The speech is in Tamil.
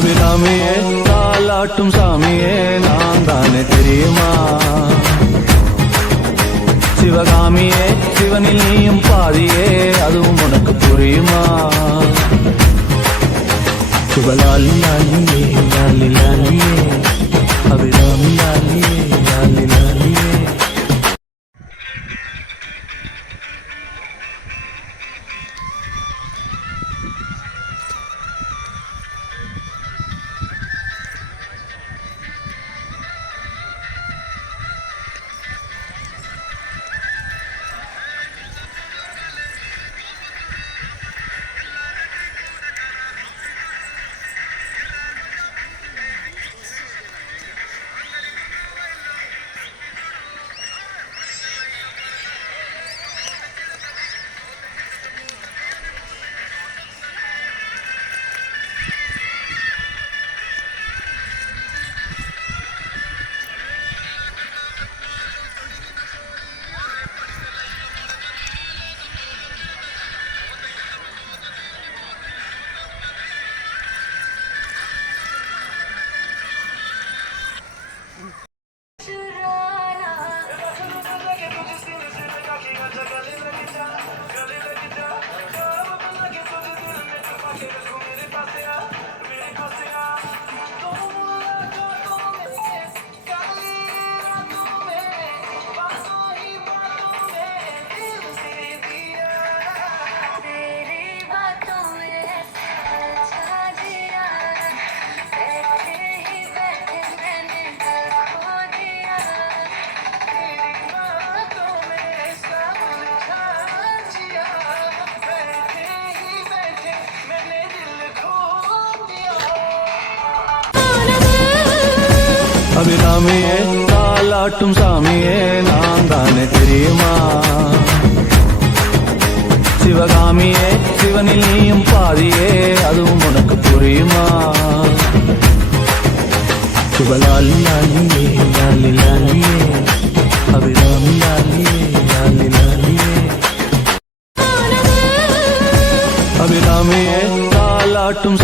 அபிராமியே தாலாட்டும் சாமியே நான் தானே தெரியுமா? சிவகாமியே சிவனில் நீயும் பாதியே அதுவும் உனக்கு புரியுமா? சுபலாலி லாலியே லாலி லாலியே அபிராமி லாலியே லாலி லாலியே. அபிராமியே தாலாட்டும் சாமியே நான் தானே தெரியுமா? சிவகாமியே சிவனில் நீயும் பாதியே அதுவும் உனக்கு புரியுமா? சுபலாலி லாலியே லாலி லாலியே அபிராமி லாலியே லாலி லாலியே. அபிராமியே தாலாட்டும்